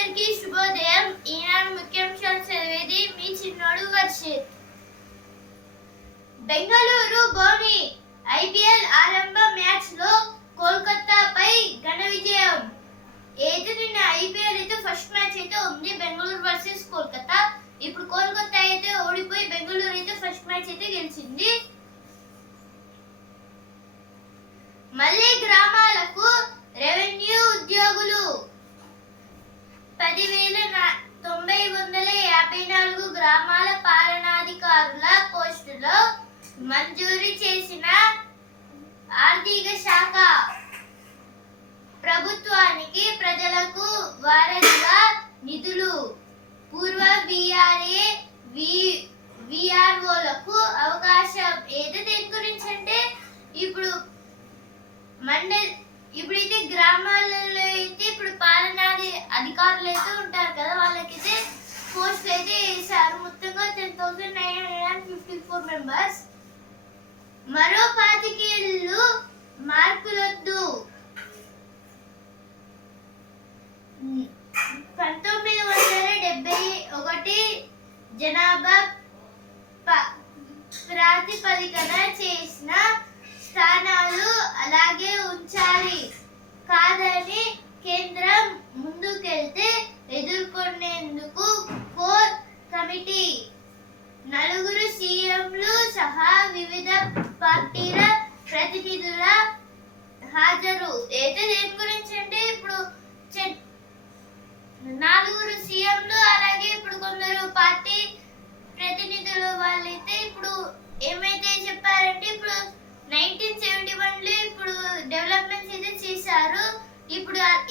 అందరికీ శుభోదయం. ఈనాడు ముఖ్యాంశాలు చదివేది మీ చిన్నోడు వర్షిత్. బెంగళూరు బోని ఐపీఎల్ ఆరంభ మ్యాచ్ లో కోల్కతాపై ఘన విజయం. నిన్న ఐపీఎల్ అయితే ఫస్ట్ మ్యాచ్ అయితే ఉంది, బెంగళూరు వర్సెస్ కోల్కతా. ఇప్పుడు కోల్కతా అయితే ఓడిపోయి బెంగళూరు అయితే ఫస్ట్ మ్యాచ్ అయితే గెలిచింది. మళ్ళీ గ్రామాలకు రెవెన్యూ ఉద్యోగులు 10,954 గ్రామాల పాలనాధికారుల పోస్టులు మంజూరు చేసిన ఆర్థిక శాఖ. ప్రభుత్వానికి ప్రజలకు వారధిగా నిధులు. పూర్వ బీఆర్ఏ వీఆర్ఓలకు అవకాశం. ఏదో దేని గురించి అంటే ఇప్పుడైతే గ్రామాలలో అయితే ఇప్పుడు పాలనాది అధికారులు అయితే ఉంటారు కదా, వాళ్ళకైతే పోస్టులు అయితే వేశారు. మొత్తంగా 10,954 మెంబర్స్. మరో 25 ఏళ్ళు మార్పులొద్దు. 1971 జనాభా ప్రాతిపదికన చేసిన స్థానాలు అలాగే ఉంచాలి కాదని కేంద్రం ముందుకెళ్తే ఎదుర్కొనేందుకు కోర్ కమిటీ 4 సీఎంలు సహా వివిధ పార్టీల ప్రతినిధుల హాజరు. అయితే దేని గురించి అంటే ఇప్పుడు 4 సీఎంలు అలాగే ఇప్పుడు కొందరు పార్టీ ప్రతినిధులు వాళ్ళైతే ఇప్పుడు ఏమైతే చెప్పారంటే ఇప్పుడు 1971లో ఇప్పుడు డెవలప్మెంట్స్ అయితే చేశారు.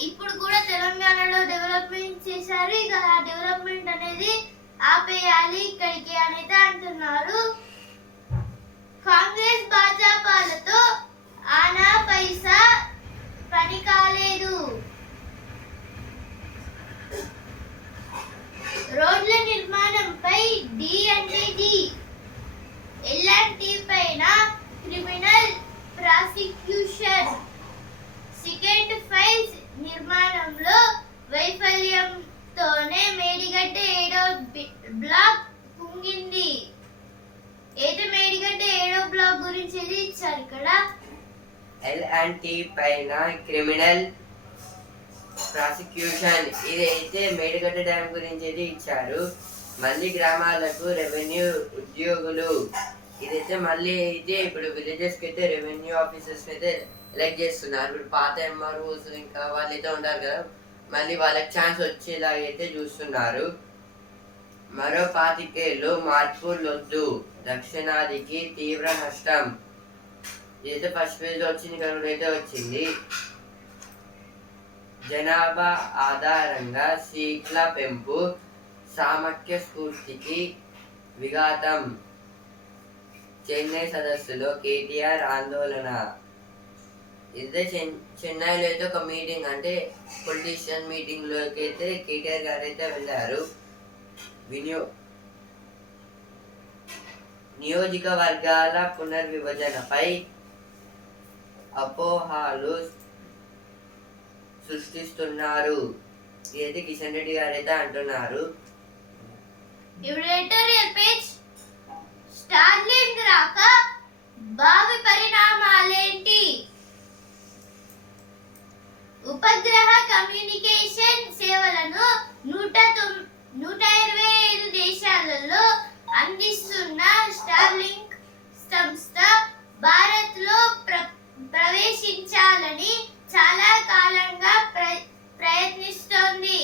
ఇప్పుడు కూడా తెలంగాణలో డెవలప్మెంట్ చేశారు. ఇక ఆ డెవలప్మెంట్ అనేది ఆపేయాలి ఇక్కడికి అనేది అంటున్నారు. కాంగ్రెస్ భాజపాలతో ఆనా పైసా పని కాలేదు. రోడ్ల నిర్మాణంపై డి ఎల్ఎన్టీ పైన క్రిమినల్ ప్రాసిక్యూషన్. సెకండ్ ఫైల్స్ నిర్మాణంలో వైఫల్యంతోనే మేడిగడ్డ 7వ బ్లాక్ కుంగింది. ఏదో మేడిగడ్డ 7వ బ్లాక్ గురించి ఇచ్చారు ఇక్కడ. ఎల్ఎన్టీ పైన క్రిమినల్ ప్రాసిక్యూషన్. ఇదైతే మేడిగడ్డ డ్యామ్ గురించి అయితే ఇచ్చారు. మళ్ళీ గ్రామాలకు రెవెన్యూ ఉద్యోగులు. ఇదైతే మళ్ళీ అయితే ఇప్పుడు విలేజెస్కి అయితే రెవెన్యూ ఆఫీసర్స్ అయితే ఎలక్ట్ చేస్తున్నారు. ఇప్పుడు పాత ఎంఆర్ఓస్ ఇంకా వాళ్ళైతే ఉంటారు కదా, మళ్ళీ వాళ్ళకి ఛాన్స్ వచ్చేలాగా అయితే చూస్తున్నారు. మరో 25 ఏళ్ళు మార్పులొద్దు. దక్షిణాదికి తీవ్ర నష్టం. ఇదైతే ఫస్ట్ పేజ్ వచ్చింది, ఇక్కడ అయితే వచ్చింది. జనాభా ఆధారంగా సీట్ల పెంపు సామఖ్య స్ఫూర్తికి విఘాతం. చెన్నై సదస్సులో కేటీఆర్ ఆందోళన. ఇదే చెన్నైలో అయితే ఒక మీటింగ్, అంటే పొలిటీషియన్ మీటింగ్లోకి అయితే కేటీఆర్ గారు అయితే వెళ్ళారు. నియోజకవర్గాల పునర్విభజనపై అపోహలు సృష్టిస్తున్నారు. ఇదైతే కిషన్ రెడ్డి గారు అయితే అంటున్నారు. స్టార్లింక్ రాక భావి పరిణామాలేంటి? ఉపగ్రహ కమ్యూనికేషన్ సేవలను 125 దేశాలలో అందిస్తున్న స్టార్లింక్ సంస్థ భారత్లో ప్రవేశించాలని చాలా కాలంగా ప్రయత్నిస్తోంది.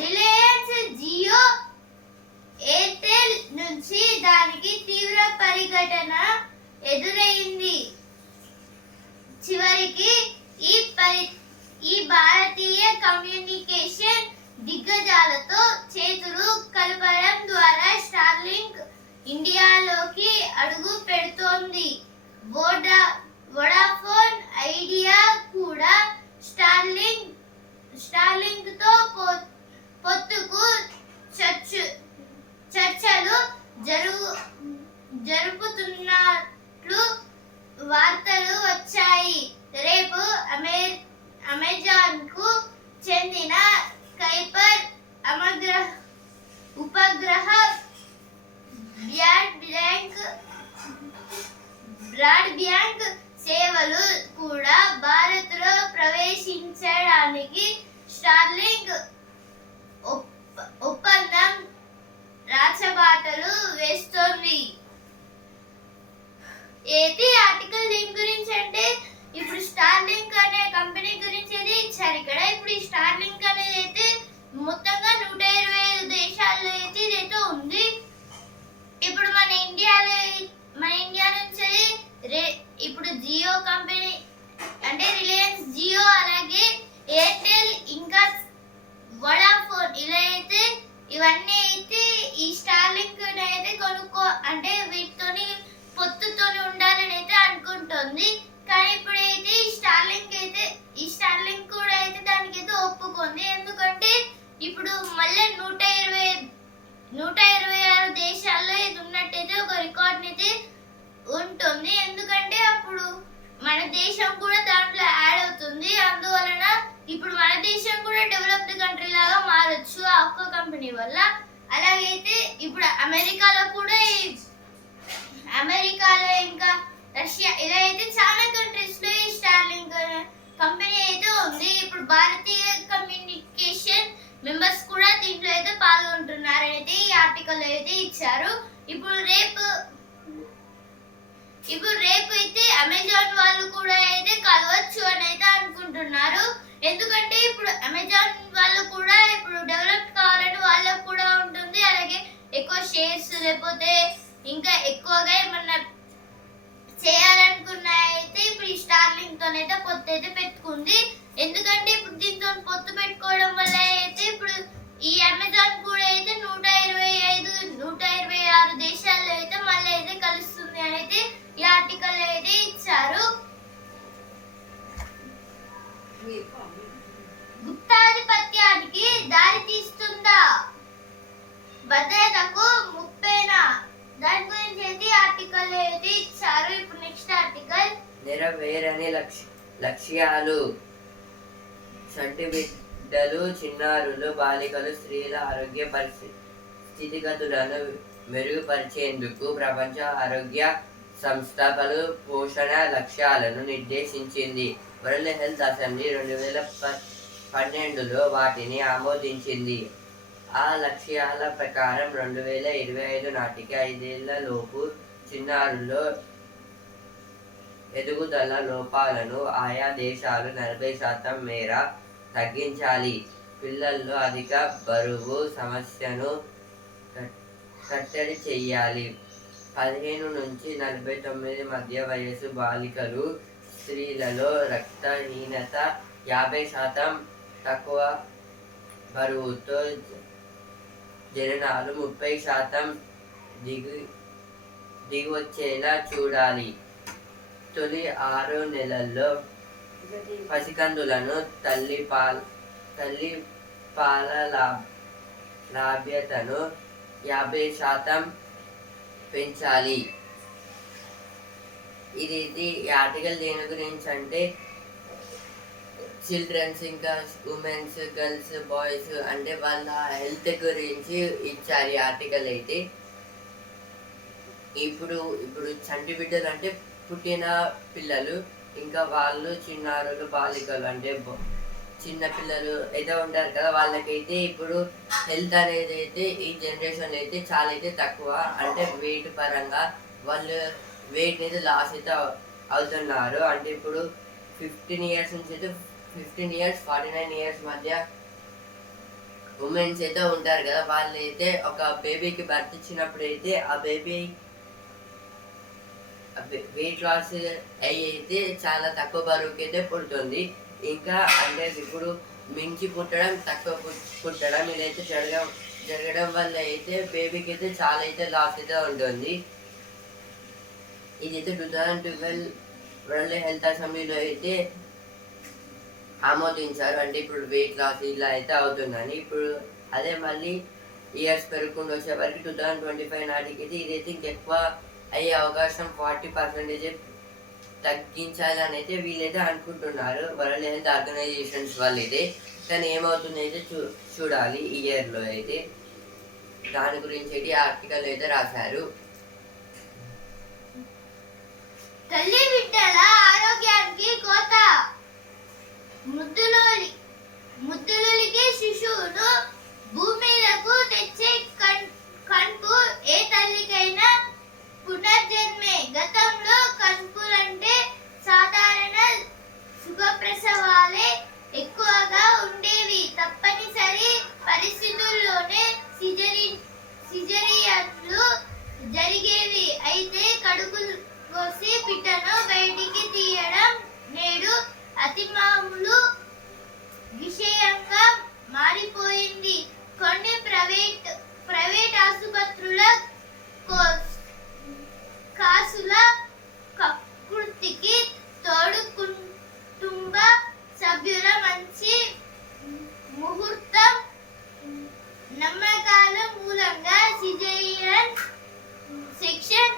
రిలయన్స్ జియో, ఎయిర్టెల్ నుంచి దానికి తీవ్ర పరిఘటన ఎదురైంది. చివరికి ఈ భారతీయ కమ్యూనికేషన్ దిగ్గజాలతో చేతులు కలపడం ద్వారా స్టార్లింక్ ఇండియాలోకి అడుగు పెడుతోంది. వోడాఫోన్ ఐడియా కూడా స్టార్లింక్ తో పొత్తుకు చర్చలు జరుపుతున్నట్లు వార్తలు వచ్చాయి. రేపు అమెజాన్ కు చెందిన కైపర్ ఉపగ్రహ బ్రాడ్బ్యాండ్ సేవలు కూడా భారత్లో ప్రవేశించడానికి స్టార్లింక్ ఒప్పందం రాచబాటలు వేస్తోంది. ఏది ఆర్టికల్ దీని గురించి అంటే ఇప్పుడు స్టార్లింక్ అనే కంపెనీ గురించి అయితే ఇచ్చారు ఇక్కడ. ఇప్పుడు ఈ స్టార్లింక్ అనేది అయితే మొత్తంగా 125 దేశాల్లో అయితే ఇదైతే ఉంది. ఇప్పుడు మన ఇండియా నుంచి ఇప్పుడు జియో కంపెనీ అంటే రిలయన్స్ జియో, అలాగే ఎయిర్టెల్, ఇంకా వోడాఫోన్ ఇలా అయితే ఇవన్నీ అయితే ఈ స్టార్లింక్ అయితే అంటే వీటితోని పొత్తుతోని ఉండాలని అయితే అనుకుంటుంది. కానీ ఇప్పుడైతే ఈ స్టార్లింక్ కూడా అయితే దానికైతే ఒప్పుకుంది. ఎందుకంటే ఇప్పుడు మళ్ళీ 126 దేశాల్లో ఇది ఉన్నట్టయితే ఒక రికార్డ్ అయితే ఉంటుంది. ఎందుకంటే అప్పుడు మన దేశం కూడా దాంట్లో యాడ్ అవుతుంది. అందువలన ఇప్పుడు మన దేశం కూడా డెవలప్డ్ కంట్రీ లాగా మారొచ్చు ఆ ఒక్క కంపెనీ వల్ల. అలాగైతే ఇప్పుడు అమెరికాలో ఇంకా రష్యా ఇలా అయితే చాలా కంట్రీస్ లో ఈ స్టార్లింక్ కంపెనీ అయితే ఉంది. ఇప్పుడు భారతీయ కమ్యూనికేషన్ మెంబర్స్ కూడా దీంట్లో అయితే పాల్గొంటున్నారు అయితే ఈ ఆర్టికల్ అయితే ఇచ్చారు. ఇప్పుడు రేపు అయితే అమెజాన్ వాళ్ళు కూడా అయితే కలవచ్చు అని అయితే అనుకుంటున్నారు. ఎందుకంటే ఇప్పుడు అమెజాన్ వాళ్ళు కూడా ఇప్పుడు డెవలప్ కావాలని వాళ్ళకు కూడా ఉంటుంది. అలాగే ఎక్కువ షేర్స్ లేకపోతే ఇంకా ఎక్కువగా ఏమన్నా చేయాలనుకున్నా అయితే ఇప్పుడు ఈ స్టార్లింక్ తోనైతే పొత్తు అయితే పెట్టుకుంది. ఎందుకంటే ఇప్పుడు దీంతో పొత్తు పెట్టుకోవడం వల్ల అయితే ఇప్పుడు ఈ అమెజాన్ కూడా అయితే 126 దేశాల్లో అయితే మళ్ళీ అయితే కలుస్తుంది అని అయితే ఈ ఆర్టికల్ అయితే ఇచ్చారు. గుప్తాధిపత్యానికి దారి తీస్తుందా, భద్రతకు ముప్పేనా, దాని గురించి అయితే ఆర్టికల్ అయితే ఇచ్చారు. ఇప్పుడు నెక్స్ట్ ఆర్టికల్ నెరవేరని లక్ష్యాలు. చంటి బిడ్డలు, చిన్నారులు, బాలికలు, స్త్రీల ఆరోగ్య స్థితిగతులను మెరుగుపరిచేందుకు ప్రపంచ ఆరోగ్య సంస్థ పలు పోషణ లక్ష్యాలను నిర్దేశించింది. వరల్డ్ హెల్త్ అసెంబ్లీ 2012లో వాటిని ఆమోదించింది. ఆ లక్ష్యాల ప్రకారం 2025 నాటికి 5 ఏళ్ల లోపు చిన్నారుల్లో ఎదుగుదల లోపాలను ఆయా దేశాలు 40% మేర తగ్గించాలి. పిల్లల్లో అధిక బరువు సమస్యను కట్టడి చేయాలి. 15 నుంచి 49 మధ్య వయసు బాలికలు, స్త్రీలలో రక్తహీనత, 50% తక్కువ బరువుతో జననాలు 30% దిగొచ్చేలా చూడాలి. తొలి 6 నెలల్లో పసికందులను తల్లి పాల లభ్యతను 50% పెంచాలి. ఇది ఈ ఆర్టికల్ దేని గురించి అంటే చిల్డ్రన్స్, ఇంకా ఉమెన్స్, గర్ల్స్, బాయ్స్ అంటే వాళ్ళ హెల్త్ గురించి ఇచ్చారు ఈ ఆర్టికల్ అయితే. ఇప్పుడు చంటి బిడ్డలు అంటే పుట్టిన పిల్లలు, ఇంకా వాళ్ళు చిన్నారులు, బాలికలు అంటే చిన్న పిల్లలు అయితే ఉంటారు కదా, వాళ్ళకైతే ఇప్పుడు హెల్త్ అనేది అయితే ఈ జనరేషన్ అయితే చాలా అయితే తక్కువ. అంటే వెయిట్ పరంగా వాళ్ళు వెయిట్ అయితే లాస్ అయితే అవుతున్నారు. అంటే ఇప్పుడు 15 ఇయర్స్ నుంచి అయితే 15 ఇయర్స్ 49 ఇయర్స్ మధ్య ఉమెన్స్ అయితే ఉంటారు కదా, వాళ్ళు అయితే ఒక బేబీకి బర్త్ ఇచ్చినప్పుడు అయితే ఆ బేబీ వెయిట్ లాస్ అయితే చాలా తక్కువ బరువుకి అయితే పుడుతుంది. ఇంకా అంటే ఇప్పుడు మించి పుట్టడం, తక్కువ పుట్టడం ఇదైతే జరగడం వల్ల అయితే బేబీకి అయితే చాలా అయితే లాస్ అయితే ఉంటుంది. ఇదైతే 2012 వరల్డ్ హెల్త్ అసెంబ్లీలో అయితే ఆమోదించారు. అంటే ఇప్పుడు వెయిట్ లాస్ ఇలా అయితే అవుతుందని. ఇప్పుడు అదే మళ్ళీ ఇయర్స్ పెరుగుకుంటూ వచ్చే వరకు 2025 నాటికి అయితే ఇదైతే ఇంకెక్కువ అయ్యే అవకాశం 40% తగ్గించాలని అయితే వీళ్ళైతే అనుకుంటున్నారు, వరల్డ్ హెల్త్ ఆర్గనైజేషన్స్ వాళ్ళు అయితే. కానీ ఏమవుతుంది అయితే చూడాలి ఈ ఇయర్లో అయితే. దాని గురించి అయితే ఆర్టికల్ అయితే రాశారు. తల్లి బిడ్డల ఆరోగ్యానికి కోత. ముద్దులకి శిశువును భూమిలకు తెచ్చే కన్పు ఏ తల్లికైనా పునర్జన్మే. గతంలో కన్పులంటే సాధారణ సుఖప్రసవాలే ఎక్కువగా ఉండేవి. తప్పనిసరి పరిస్థితుల్లోనే సిజరియన్లు జరిగేవి. అయితే కడుపు కోసి పిట్టను బయటికి తీయడం నేడు అతి మామూలు విషయంగా మారిపోయింది. కొన్ని ప్రైవేట్ ఆసుపత్రుల కాసుల కకృతికి తోడు కుటుంబ సభ్యుల మంచి ముహూర్తం నమ్మకాల మూలంగా సిజేరియన్ సెక్షన్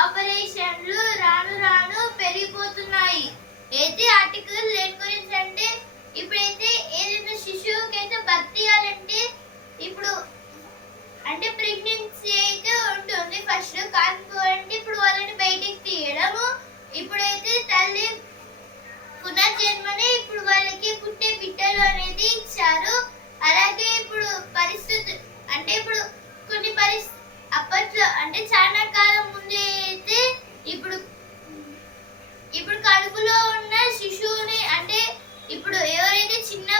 ఆపరేషన్లు రాను పెరిగిపోతున్నాయి. అయితే ఆర్టికల్ దేని గురించి అంటే ఇప్పుడైతే ఏదైనా శిశువుకి అయితే బర్త్ చేయాలంటే ఇప్పుడు అంటే ప్రెగ్నెన్సీ అయితే ఉంటుంది ఫస్ట్. కాకపోతే ఇప్పుడు వాళ్ళని బయటికి తీయడము. ఇప్పుడైతే తల్లి పునర్జన్మని ఇప్పుడు వాళ్ళకి పుట్టే బిడ్డలు అనేది ఇచ్చారు. అలాగే ఇప్పుడు పరిస్థితి అంటే ఇప్పుడు కొన్ని అప్పట్లో అంటే చాలా కాలం ముందే అయితే ఇప్పుడు కడుపులో ఉన్న శిశువుని అంటే ఇప్పుడు ఎవరైతే చిన్న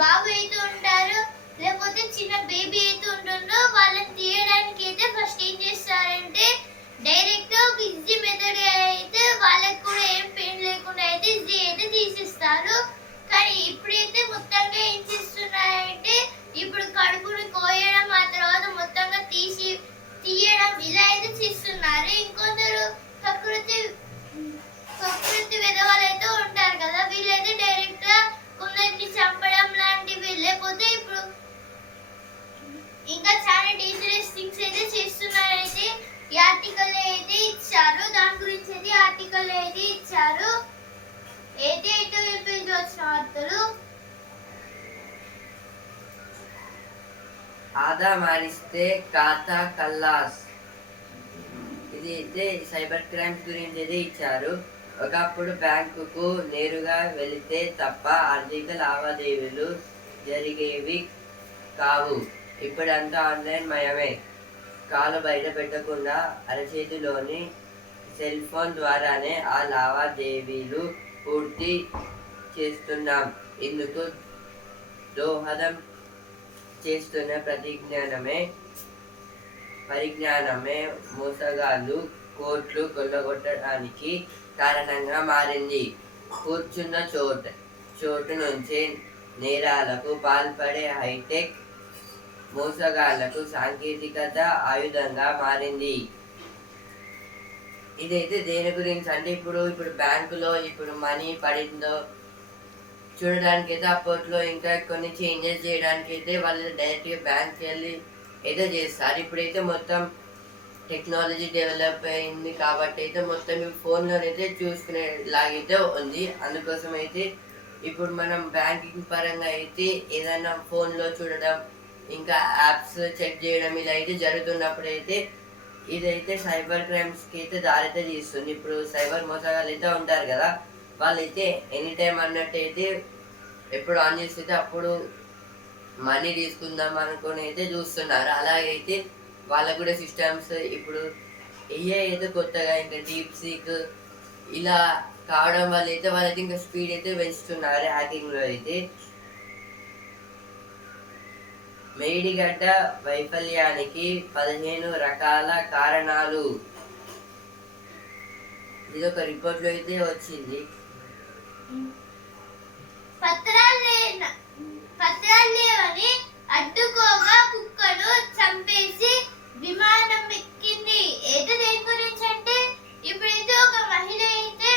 బాబు అయితే ఉంటారో లేకపోతే చిన్న బేబీ అయితే ఉంటుందో వాళ్ళని తీయడానికి అయితే ఫస్ట్ ఏం చేస్తారంటే డైరెక్ట్ ఒక ఈజీ మెథడ్ అయితే వాళ్ళకి కూడా ఏం పెయిన్ లేకుండా అయితే ఈజీ అయితే తీసేస్తారు. కానీ ఇప్పుడైతే మొత్తంగా ఏం చేస్తున్నారంటే ఇప్పుడు కడుపుని కోయడం ఆ తర్వాత మొత్తంగా తీయడం ఇలా అయితే చేస్తున్నారు. ఇంకొందరు ప్రకృతి విధవాళ్ళు అయితే ఉంటారు కదా, వీళ్ళైతే డైరెక్ట్ గా కొందరిని చంపడం లాంటివి లేకపోతే ఇప్పుడు ఇంకా చాలా డేంజరస్ థింగ్స్ అయితే చేస్తున్నారైతే ఈ ఆర్టికల్ అయితే ఇచ్చారు. దాని గురించి అయితే ఆర్టికల్ అయితే ఇచ్చారు. అయితే పేజ్ వచ్చిన వార్తలు. ఆదా మారిస్తే ఖాతా ఖల్లాస్. ఇది అయితే సైబర్ క్రైమ్స్ గురించి అయితే ఇచ్చారు. ఒకప్పుడు బ్యాంకుకు నేరుగా వెళితే తప్ప ఆర్థిక లావాదేవీలు జరిగేవి కావు. ఇప్పుడంతా ఆన్లైన్ మయమే. కాలు బయట పెట్టకుండా అరచేతిలోని సెల్ ఫోన్ ద్వారానే ఆ లావాదేవీలు పూర్తి చేస్తున్నాం. ఇందుకు దోహదం చేస్తున్న పరిజ్ఞానమే మోసగాళ్ళు కోట్లు కొల్లగొట్టడానికి కారణంగా మారింది. కూర్చున్న చోటు నుంచే నేరాలకు పాల్పడే హైటెక్ మోసగాళ్లకు సాంకేతికత ఆయుధంగా మారింది. ఇదైతే దేని గురించి అంటే ఇప్పుడు బ్యాంకులో ఇప్పుడు మనీ పడిందో చూడడానికి అయితే అప్పట్లో ఇంకా కొన్ని చేంజెస్ చేయడానికి అయితే వాళ్ళు డైరెక్ట్గా బ్యాంక్కి వెళ్ళి అయితే చేస్తారు. ఇప్పుడైతే మొత్తం టెక్నాలజీ డెవలప్ అయింది కాబట్టి అయితే మొత్తం ఫోన్లోనైతే చూసుకునేలాగైతే ఉంది. అందుకోసం అయితే ఇప్పుడు మనం బ్యాంకింగ్ పరంగా అయితే ఏదైనా ఫోన్లో చూడడం ఇంకా యాప్స్ చెక్ చేయడం ఇలా అయితే జరుగుతున్నప్పుడు అయితే ఇదైతే సైబర్ క్రైమ్స్కి అయితే దారైతే తీస్తుంది. ఇప్పుడు సైబర్ మోసగాళ్ళు అయితే ఉంటారు కదా, వాళ్ళైతే ఎనీ టైం అన్నట్టు అయితే ఎప్పుడు ఆన్ చేస్తే అప్పుడు మనీ తీసుకుందాం అనుకుని అయితే చూస్తున్నారు. అలాగైతే వాళ్ళకు కూడా సిస్టమ్స్ ఇప్పుడు ఏఐ అయితే కొత్తగా ఇంకా డీప్ సీక్ ఇలా కావడం వల్ల అయితే వాళ్ళైతే ఇంకా స్పీడ్ అయితే పెంచుతున్నారు హ్యాకింగ్లో అయితే. మేడిగడ్డ వైఫల్యానికి 15 రకాల కారణాలు. ఇది ఒక రిపోర్ట్లో అయితే వచ్చింది. పత్రాలు లేవని అడ్డుకోగా కుక్కను చంపేసి విమానం ఎక్కింది. ఏదో దేని గురించి అంటే ఇప్పుడైతే ఒక మహిళ అయితే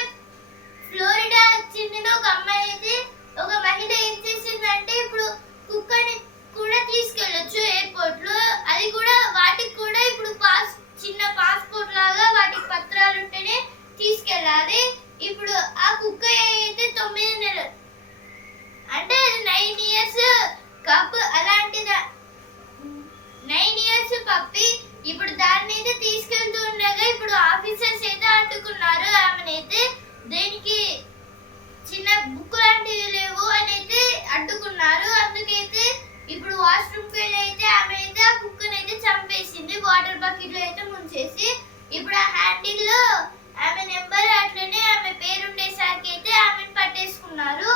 ఫ్లోరిడా చెందిన ఒక అమ్మాయి అయితే ఒక మహిళ ఏం చేసిందంటే ఇప్పుడు కుక్కని కూడా తీసుకెళ్ళొచ్చు ఎయిర్పోర్ట్ లో. అది కూడా వాటికి కూడా ఇప్పుడు చిన్న పాస్పోర్ట్ లాగా వాటికి పత్రాలు ఉంటేనే తీసుకెళ్ళాలి. ఇప్పుడు ఆ కుక్క అయితే 9 నెలలు బుక్ లాంటివి లేవు అని అయితే అడ్డుకున్నారు. అందుకైతే ఇప్పుడు వాష్రూమ్ కి వెళ్ళి అయితే ఆమె అయితే ఆ కుక్కని అయితే చంపేసింది వాటర్ బకెట్ లో అయితే ముంచేసి. ఇప్పుడు ఆ హ్యాండిల్ లో ఆమె నెంబర్ అట్లనే ఆమె పేరు ఉండేసరికి అయితే ఆమెను పట్టేసుకున్నారు.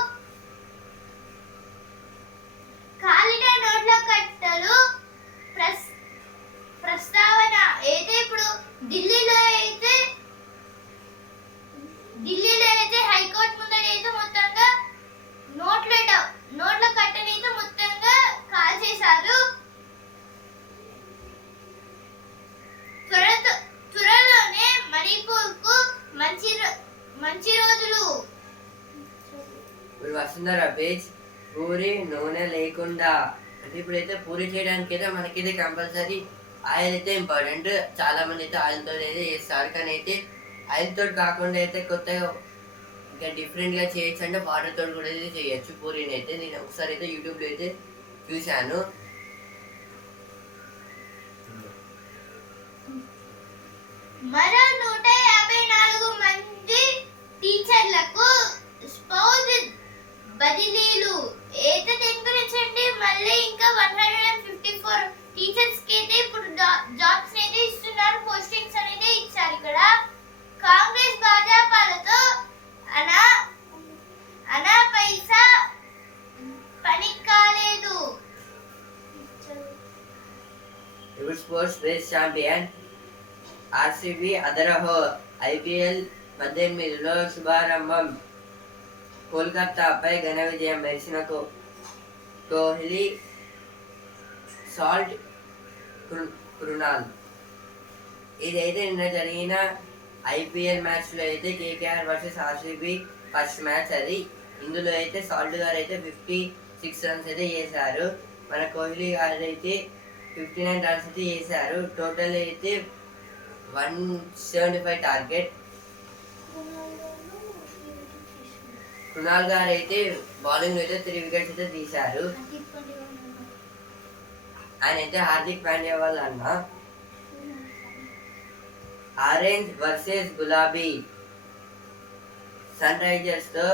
కాలిన నోట్ల కట్టలు ప్రస్తావన అయితే ఇప్పుడు ఢిల్లీలో అయితే హైకోర్టు ముందర అయితే మొత్తంగా నోట్ల కట్టని అయితే మొత్తంగా కాల్ చేశారు. త్వరలోనే మణిపూర్కు మంచి రోజులు. ఇప్పుడు వస్తుందా పేజ్ పూరి నూనె లేకుండా అంటే ఇప్పుడైతే పూరి చేయడానికి అయితే మనకి కంపల్సరీ ఆయిల్ అయితే ఇంపార్టెంట్. చాలా మంది అయితే ఆయిల్ తోటి అయితే చేస్తారు, కానీ అయితే ఆయిల్ తోటి కాకుండా అయితే కొత్తగా ఇంకా డిఫరెంట్ గా చేయొచ్చు అంటే వాటర్ తోటి కూడా అయితే చేయొచ్చు పూరిని అయితే. నేను ఒకసారి అయితే యూట్యూబ్ లో అయితే చూశాను. మరో 154 మంది టీచర్లకు స్పౌజ్ బదిలీలు అయితే తెంపరించండి. మళ్ళీ ఇంకా 154 టీచర్స్ కి అయితే ఇప్పుడు జాబ్స్ అయితే ఇస్తున్నారు, పోస్టింగ్స్ అనేది ఇచ్చారు. ఇక్కడ కాంగ్రెస్ భాజపాలతో అనా పైసా పని కాలేదు. ఇప్పుడు స్పోర్ట్స్ రేస్ ఛాంపియన్ ఆర్సీబీ అదరహో. ఐపీఎల్ 18లో శుభారంభం. కోల్కతాపై ఘన విజయం. మెరిసిన కోహ్లీ, సాల్ట్, కృణాల్. ఇదైతే నిన్న జరిగిన ఐపీఎల్ మ్యాచ్ లో అయితే KKR versus RCB first match అది. ఇందులో అయితే సాల్ట్ గారు అయితే 56 రన్స్ అయితే చేశారు. మన కోహ్లీ గారు అయితే 59 రన్స్ అయితే చేశారు. టోటల్ అయితే 175 టార్గెట్. కృణాల్ గారు అయితే బౌలింగ్ అయితే 3 వికెట్స్ అయితే తీశారు. ఆయన అయితే హార్దిక్ పాండ్యా వాళ్ళ అన్న. ఆరెంజ్ వర్సెస్ గులాబీ. సన్ రైజర్స్ తో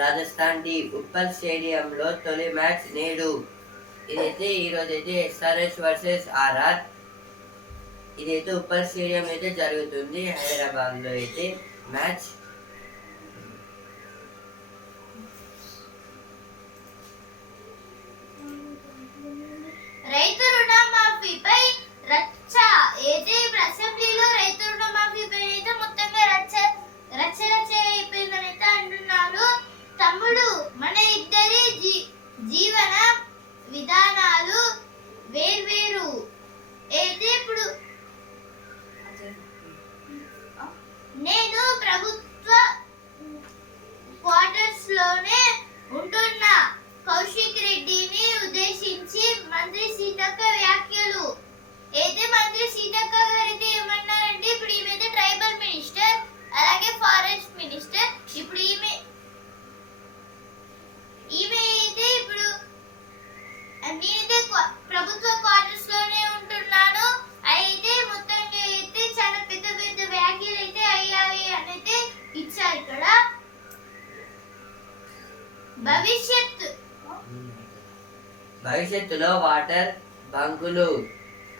రాజస్థాన్ టీ ఉప్పల్ స్టేడియంలో తొలి మ్యాచ్ నేడు. ఇదైతే ఈరోజు అయితే ఎస్ఆర్హెచ్ వర్సెస్ ఆర్ఆర్. ఇదైతే ఉప్పల్ స్టేడియం అయితే జరుగుతుంది హైదరాబాద్ లో అయితే మ్యాచ్. రైతు రుణమాఫీపై రచ్చ. అయితే ఇప్పుడు అసెంబ్లీలో రైతు రుణమాఫీపై అయితే మొత్తంగా రచ్చ అయిపోయిందని అయితే అంటున్నారు. తమ్ముడు, మన ఇద్దరి జీవన విధానాలు వేర్వేరు. అయితే ఇప్పుడు నేను ప్రభుత్వ క్వార్టర్స్ లోనే ఉంటున్నా. కౌశిక్ రెడ్డిని ఉద్దేశించి మంత్రి సీతక్క వ్యాఖ్యలు. అయితే మంత్రి సీతక్క గారు అయితే ఏమన్నారంటే ఇప్పుడు ఈమె ట్రైబల్ మినిస్టర్, అలాగే ఫారెస్ట్ మినిస్టర్. ఇప్పుడు ఈమె అయితే ఇప్పుడు నేనైతే ప్రభుత్వ క్వార్టర్స్ లోనే ఉంటున్నాను. అయితే మొత్తంగా అయితే చాలా పెద్ద పెద్ద వ్యాఖ్యలు అయితే అయ్యాయి అని అయితే ఇచ్చారు ఇక్కడ. భవిష్యత్తులో వాటర్ బంకులు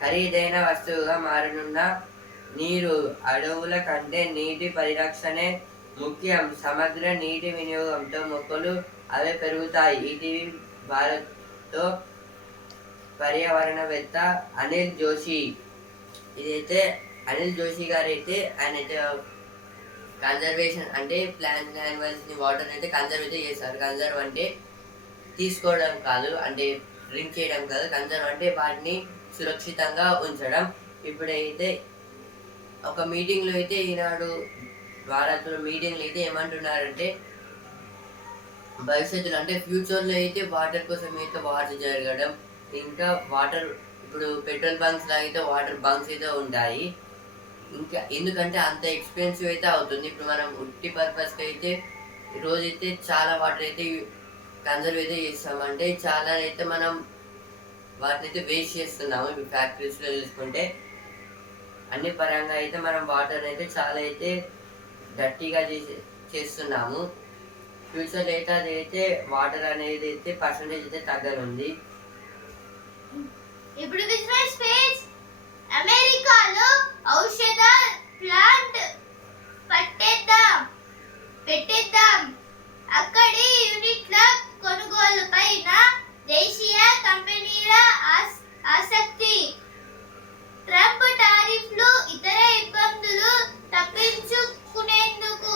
ఖరీదైన వస్తువుగా మారనున్న నీరు. అడవుల కంటే నీటి పరిరక్షణే ముఖ్యం. సమగ్ర నీటి వినియోగంతో మొక్కలు అవే పెరుగుతాయి. ఈటీవీ భారత్తో పర్యావరణవేత్త అనిల్ జోషి. ఇదైతే అనిల్ జోషి గారు అయితే ఆయన అయితే కన్జర్వేషన్ అంటే ప్లాంట్స్ యానిమల్స్ ని వాటర్ అయితే కన్జర్వ్ అయితే చేస్తారు. కన్జర్వ్ అంటే తీసుకోవడం కాదు, అంటే డ్రింక్ చేయడం కాదు. కన్జర్వ్ అంటే వాటిని సురక్షితంగా ఉంచడం. ఇప్పుడైతే ఒక మీటింగ్ లో అయితే ఈనాడు భారత్ మీటింగ్లో అయితే ఏమంటున్నారంటే భవిష్యత్తులో అంటే ఫ్యూచర్ లో అయితే వాటర్ కోసం అయితే వాటర్ జరగడం, ఇంకా వాటర్ ఇప్పుడు పెట్రోల్ బంక్స్ లాగా అయితే వాటర్ బంక్స్ అయితే ఉంటాయి. ఇంకా ఎందుకంటే అంత ఎక్స్పెన్సివ్ అయితే అవుతుంది. ఇప్పుడు మనం ఉట్టి పర్పస్కి అయితే రోజైతే చాలా వాటర్ అయితే కన్జర్వ్ అయితే చేస్తాం. అంటే చాలా అయితే మనం వాటిని అయితే వేస్ట్ చేస్తున్నాము. ఇప్పుడు ఫ్యాక్టరీస్లో చూసుకుంటే అన్ని పరంగా అయితే మనం వాటర్ అయితే చాలా అయితే డర్టీగా చేస్తున్నాము. ఫ్యూచర్లో అయితే అదైతే వాటర్ అనేది అయితే పర్సంటేజ్ అయితే తగ్గనుంది. ఇప్పుడు బిజినెస్ పేజ్ అమెరికాలో ఔషధ ప్లాంట్ పెట్టేద్దాం అక్కడి యూనిట్ల కొనుగోలు పైన దేశీయ కంపెనీల ఆసక్తి. ట్రంప్ టారిఫ్లు ఇతర ఇబ్బందులు తప్పించుకునేందుకు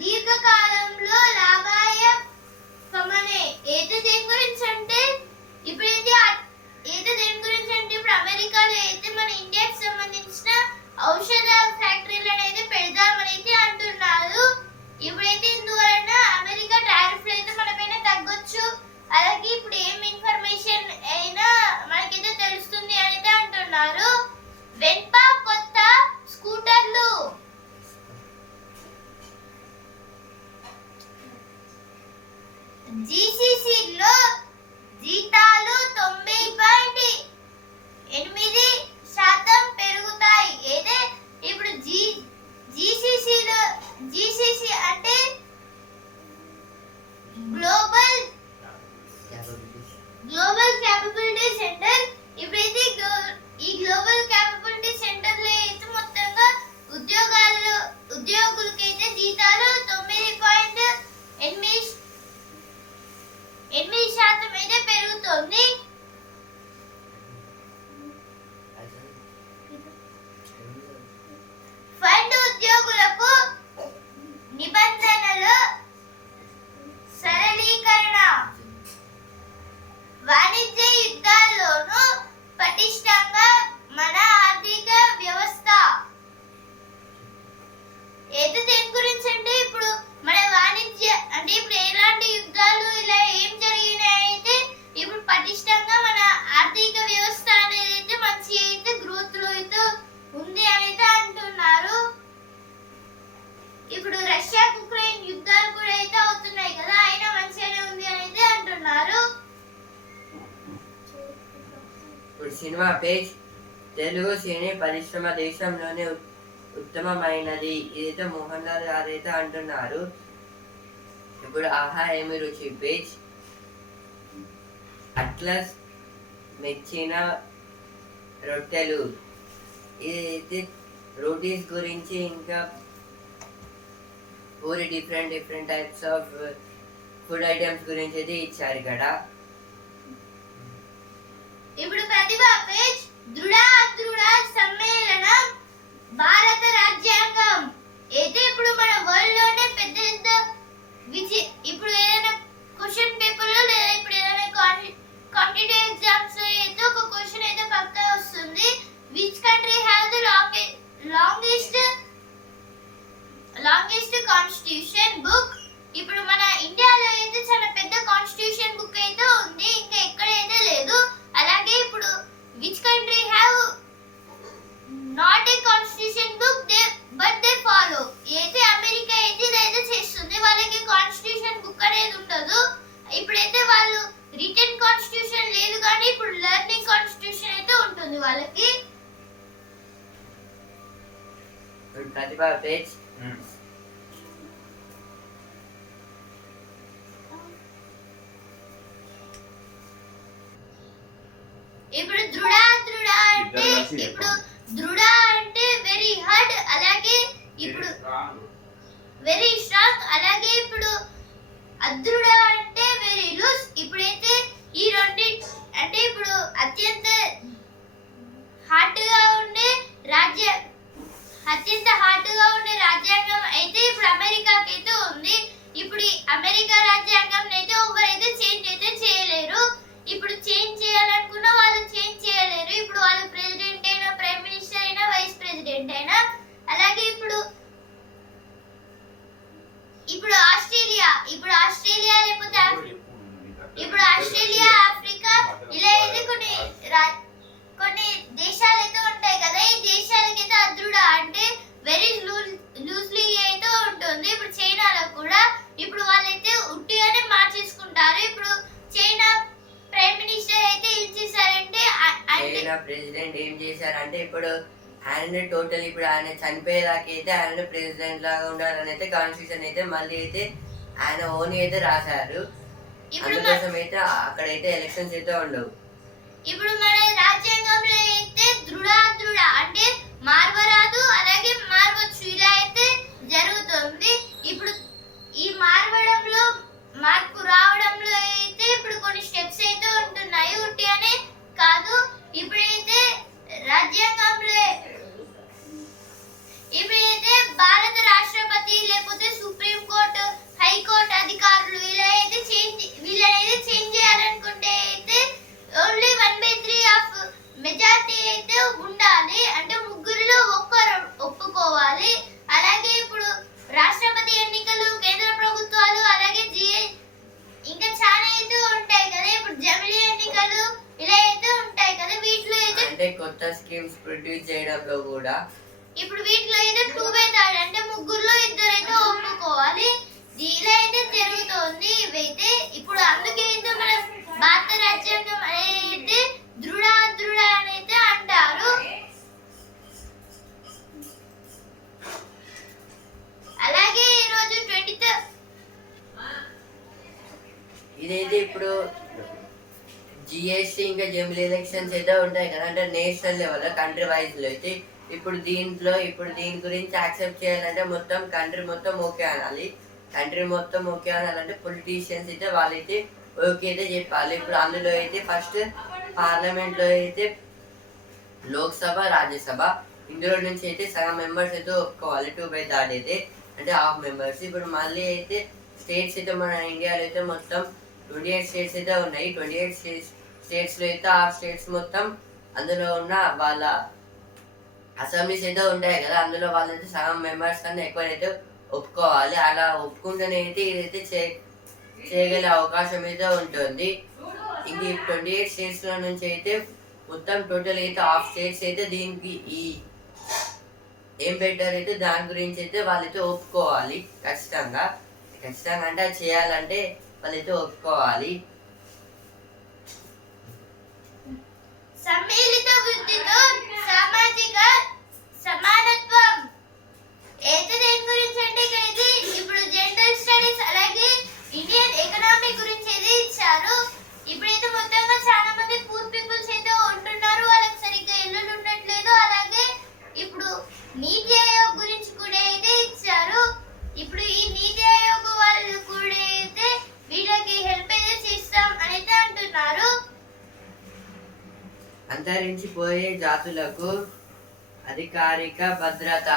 దీర్ఘకాలంలో లాభాయపమనే. ఏదో దేని గురించి అంటే ఇప్పుడు అమెరికాలో అయితే మన ఇండియాకి సంబంధించిన ఔషధ ఫ్యాక్టరీలను అయితే పెడదామని అయితే అంటున్నారు. ఇప్పుడైతే ఇందువలన అమెరికా టారిఫ్లు అయితే మన పైన తగ్గొచ్చు. అలాగే ఇప్పుడు ఏం ఇన్ఫర్మేషన్ అయినా మనకైతే తెలుస్తుంది అనేది అంటున్నారు. వెన్పా కొత్త స్కూటర్లు. జీసీసీలో జీతాలు 90.8% పెరుగుతాయి. ఏదే ఇప్పుడు జీసీసీ అంటే గ్లోబల్ క్యాపబిలిటీ సెంటర్. ఇప్పుడైతే ఈ గ్లోబల్ క్యాపబిలిటీ సెంటర్ లో అయితే మొత్తంగా ఉద్యోగులకైతే జీతాలు 9.8% అయితే పెరుగుతుంది. ఫండ్ ఉద్యోగులకు నిబంధనల సరళీకరణ. వాణిజ్య యుద్ధాల్లోనూ పటిష్టంగా మన ఆర్థిక వ్యవస్థ. ఏదో దేని గురించి అంటే ఇప్పుడు మన వాణిజ్య అంటే ఇప్పుడు ఎలాంటి యుద్ధాలు ఇలా ఏం జరిగినాయి అయితే ఇప్పుడు పటిష్టంగా మన ఆర్థిక వ్యవస్థ అనేది అయితే మంచి అయితే గ్రోత్ లో అయితే ఉంది అనేది అంటున్నారు. ఇప్పుడు రష్యా ఉక్రెయిన్ యుద్ధాలు కూడా అయితే అవుతున్నాయి కదా, అయినా మంచిగానే ఉంది అనేది అంటున్నారు. ఇప్పుడు సినిమా పేజ్ తెలుగు సినీ పరిశ్రమ దేశంలోనే ఉత్తమమైనది. ఇదైతే మోహన్ లాల్ గారు అయితే అంటున్నారు. ఇప్పుడు ఆహా ఏమి రుచి పేజ్ అట్లస్ మెచ్చిన రొట్టెలు. ఇదైతే రోటీస్ గురించి ఇంకా 4 different types of food items గురించి అయితే ఇచ్చారు ఇక్కడ. ఇప్పుడు ప్రతిభ పేజ్ దృఢ సమ్మేళనం భారత రాజ్యాంగం. అయితే ఇప్పుడు మన వరల్డ్ లోనే పెద్ద ఇప్పుడు ఏదైనా క్వశ్చన్ పేపర్ లో లేదా ఇప్పుడు ఏదైనా కాంపిటేటివ్ ఎగ్జామ్స్ అయితే ఒక క్వశ్చన్ అయితే పక్కా వస్తుంది. Which country have the longest constitution book. ఇప్పుడు మన ఇండియాలో అయితే చాలా పెద్ద కాన్స్టిట్యూషన్ బుక్ అయితే ఉంది, ఇంకా ఎక్కడైతే లేదు. అలాగే ఇప్పుడు which country have not a constitution book but they follow. అయితే అమెరికా అయితే ఇదైతే చేస్తుంది, వాళ్ళకి కాన్స్టిట్యూషన్ బుక్ అనేది ఉండదు. ఇప్పుడైతే వాళ్ళు రిటన్ కాన్స్టిట్యూషన్ లేదు కానీ ఇప్పుడు లెర్నింగ్ కాన్స్టిట్యూషన్ అయితే ఉంటుంది వాళ్ళకి. ప్రతిభా పేజ్ ఇప్పుడు దృఢ అంటే వెరీ హార్డ్, అలాగే ఇప్పుడు వెరీ స్ట్రాంగ్, అలాగే ఇప్పుడు అదృఢ అంటే వెరీ లూజ్. ఇప్పుడైతే ఈ రెండు అంటే ఇప్పుడు అత్యంత హార్డ్ గా ఉండే రాజ్యాంగం అయితే ఇప్పుడు అమెరికాకి అయితే ఉంది. ఇప్పుడు అమెరికా రాజ్యాంగం అయితే ఎవరైతే చేంజ్ అయితే చేయలేరు. ఇప్పుడు చేంజ్ చేయాలనుకున్న వాళ్ళు చేంజ్ చేయలేరు. ఇప్పుడు వాళ్ళు ప్రెసిడెంట్ అయినా ప్రైమ్ మినిస్టర్ అయినా వైస్ ప్రెసిడెంట్ అయినా. అలాగే ఇప్పుడు ఆస్ట్రేలియా లేకపోతే ఇప్పుడు ఆస్ట్రేలియా ఆఫ్రికా ఇలా అయితే కొన్ని దేశాలు అయితే ఉంటాయి కదా, ఈ దేశాలకైతే అదృఢ అంటే వెరీ లూజ్లీ అయితే ఉంటుంది. ఇప్పుడు చైనాలో కూడా ఇప్పుడు వాళ్ళైతే ఉట్టిగానే మార్చేసుకుంటారు. ఇప్పుడు చైనా ప్రైమ్ మినిస్టర్ అయితే ఏం చేశారంటే చైనా ప్రెసిడెంట్ ఏం చేశారంటే ఇప్పుడు ఆయన టోటల్ ఇప్పుడు ఆయన చనిపోయేదాకా అయితే ఆయన ప్రెసిడెంట్ లాగా ఉండాలని అయితే కాన్స్టిట్యూషన్ అయితే మళ్ళీ అయితే ఆయన ఓన్ అయితే రాశారు. అందుకోసం అయితే అక్కడైతే ఎలక్షన్స్ అయితే ఉండవు. ఇప్పుడు మన రాజ్యాంగంలో అయితే దృఢ అంటే మార్వరాదు అలాగే మార్వచ్చు ఇలా అయితే జరుగుతుంది. ఇప్పుడు ఈ మార్పు రావడంలో అయితే ఇప్పుడు కొన్ని స్టెప్స్ అయితే ఉంటున్నాయి, ఉట్టి అనే కాదు. ఇప్పుడైతే రాజ్యాంగంలో ఇప్పుడైతే భారత రాష్ట్రపతి లేకపోతే సుప్రీం కోర్టు హైకోర్టు అధికారులు వీళ్ళనైతే చేంజ్ చేయాలనుకుంటే అయితే ఓన్లీ 1/3 ఆఫ్ మెజారిటీ అయితే ఉండాలి, అంటే ముగ్గురిలో ఒక్కరు ఒప్పుకోవాలి. అలాగే ఇప్పుడు రాష్ట్రపతి ఎన్నికలు, కేంద్ర ప్రభుత్వాలు, అలాగే ఇంకా చాలా అయితే ఉంటాయి కదా, ఇప్పుడు జమిలీ ఎన్నికలు ఇలా అయితే ఉంటాయి కదా. వీటిలో అయితే అంటే కొత్త స్కీమ్స్ ప్రొడ్యూస్ చేయడంలో కూడా ఇప్పుడు వీటిలో అయితే 2/3 అంటే ముగ్గురులో ఇద్దరైతే ఒప్పుకోవాలి. ఇలా అయితే జరుగుతోంది ఇవైతే. ఇప్పుడు అందుకే అయితే మన భారత రాజ్యాంగం అయితే దృఢ అని అయితే అంటారు. అలాగే ఈరోజు 20th ఇదైతే ఇప్పుడు జిఎస్టీ ఇంకా జమిలీ ఎలక్షన్స్ అయితే ఉంటాయి కదా, అంటే నేషనల్ లెవెల్ కంట్రీ వైజ్ లో అయితే ఇప్పుడు దీని గురించి యాక్సెప్ట్ చేయాలంటే మొత్తం కంట్రీ మొత్తం ఓకే అనాలి. కంట్రీ మొత్తం ఓకే అనాలంటే పొలిటీషియన్స్ అయితే వాళ్ళైతే ఓకే అయితే చెప్పాలి. ఇప్పుడు అందులో అయితే ఫస్ట్ పార్లమెంట్ లో అయితే లోక్సభ, రాజ్యసభ ఇందులో నుంచి అయితే సగం మెంబర్స్ అయితే ఒప్పుకోవాలి, 2/3 అయితే అంటే హాఫ్ మెంబర్స్. ఇప్పుడు మళ్ళీ అయితే స్టేట్స్ అయితే మన ఇండియాలో అయితే మొత్తం 28 స్టేట్స్ అయితే ఉన్నాయి. 28 స్టేట్స్ లో అయితే ఆ స్టేట్స్ మొత్తం అందులో ఉన్న వాళ్ళ అసెంబ్లీస్ అయితే ఉంటాయి కదా, అందులో వాళ్ళైతే సగం మెంబర్స్ కన్నా ఎక్కువైతే ఒప్పుకోవాలి. అలా ఒప్పుకుంటేనే అయితే ఇదైతే చేయగల అవకాశం అయితే ఉంటుంది. ఇంక 28 స్టేట్స్ లో నుంచి అయితే మొత్తం టోటల్ అయితే హాఫ్ స్టేట్స్ అయితే దీనికి ఏం పెట్టారు అయితే దాని గురించి అయితే వాళ్ళైతే ఒప్పుకోవాలి ఖచ్చితంగా అంటే అది చేయాలంటే వాళ్ళైతే ఒప్పుకోవాలి. సమ్మిళిత వృద్ధితో సామాజిక సమానత్వం అయితే దేని గురించి అంటే ఇది ఇప్పుడు జెండర్ స్టడీస్ అలాగే ఇండియన్ ఎకనామీ గురించి అయితే ఇచ్చారు. ఇప్పుడైతే మొత్తంగా చాలా మంది పూర్ పీపుల్స్ అయితే ఉంటున్నారు, వాళ్ళకి సరిగ్గా ఇల్లులు ఉండట్లేదు. అలాగే ఇప్పుడు నీతి ఆయోగ్ గురించి కూడా అయితే ఇచ్చారు. ఇప్పుడు ఈ నీతి ఆయోగ్ వాళ్ళు కూడా అయితే వీళ్ళకి హెల్ప్ అయితే చేస్తాం అని అయితే అంటున్నారు. అంతరించిపోయే జాతులకు అధికారిక భద్రత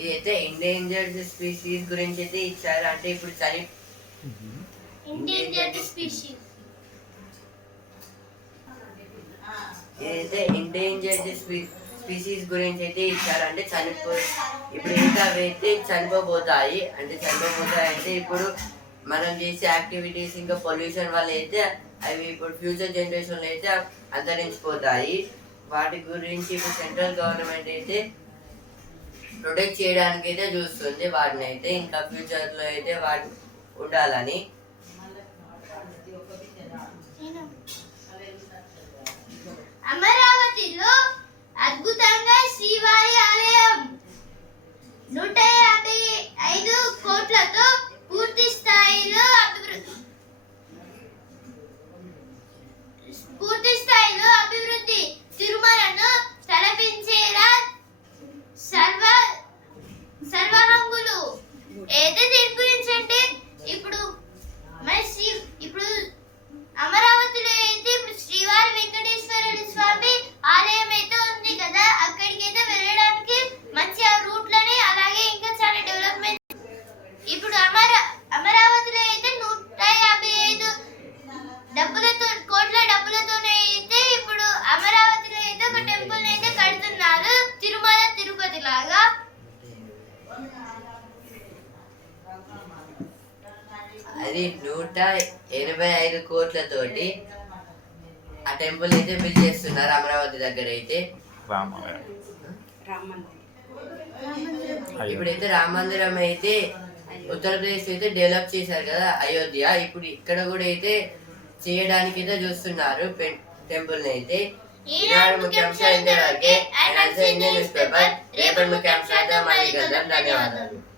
ఇదైతే ఎండేంజర్డ్ స్పీషీస్ గురించి అయితే ఇచ్చారు. అంటే ఇప్పుడు ఎండేంజర్డ్ స్పీషీస్ ఇదైతే ఎండేంజర్డ్ స్పీషీస్ గురించి అయితే ఇచ్చారు. అంటే ఇప్పుడు ఇంకా అయితే చనిపోతాయి అంటే ఇప్పుడు మనం చేసే యాక్టివిటీస్ ఇంకా పొల్యూషన్ వల్ల అయితే అవి ఇప్పుడు ఫ్యూచర్ జనరేషన్ లో అయితే అంతరించిపోతాయి. వాటి గురించి ఇప్పుడు సెంట్రల్ గవర్నమెంట్ అయితే ప్రొటెక్ట్ చేయడానికి అయితే చూస్తుంది వాటిని అయితే, ఇంకా ఫ్యూచర్ లో అయితే వాటి ఉండాలని. అమరావతిలో అద్భుతంగా శ్రీవారి ఆలయం 155 కోట్లతో పూర్తి స్థాయిలో అభివృద్ధి తిరుమలను తలపించేలా సర్వహంగులు అయితే దీని గురించి అంటే ఇప్పుడు అమరావతిలో అయితే ఇప్పుడు శ్రీవారి వెంకటేశ్వర స్వామి ఆలయం అయితే ఉంది కదా, అక్కడికి అయితే వెళ్ళడానికి మంచి ఆ రూట్లని అలాగే ఇంకా చాలా డెవలప్మెంట్. ఇప్పుడు అమరావతిలో అయితే 155 కోట్ల డబ్బులతోనే అయితే ఇప్పుడు అమరావతిలో అయితే ఒక టెంపుల్ అయితే కడుతున్నారు, తిరుమల తిరుపతి లాగా. అది 185 కోట్లతోటి ఆ టెంపుల్ అయితే బిల్డ్ చేస్తున్నారు అమరావతి దగ్గర అయితే. ఇప్పుడైతే రామ మందిరం అయితే ఉత్తరప్రదేశ్ అయితే డెవలప్ చేశారు కదా అయోధ్య, ఇప్పుడు ఇక్కడ కూడా అయితే చేయడానికి అయితే చూస్తున్నారు టెంపుల్ అయితే. ఈనాడు ముఖ్యాంశాలు ఇంతవరకే. And also Indian news paper. రేపటి ముఖ్యాంశాలతో మళ్ళీ కలుద్దాం. ధన్యవాదాలు.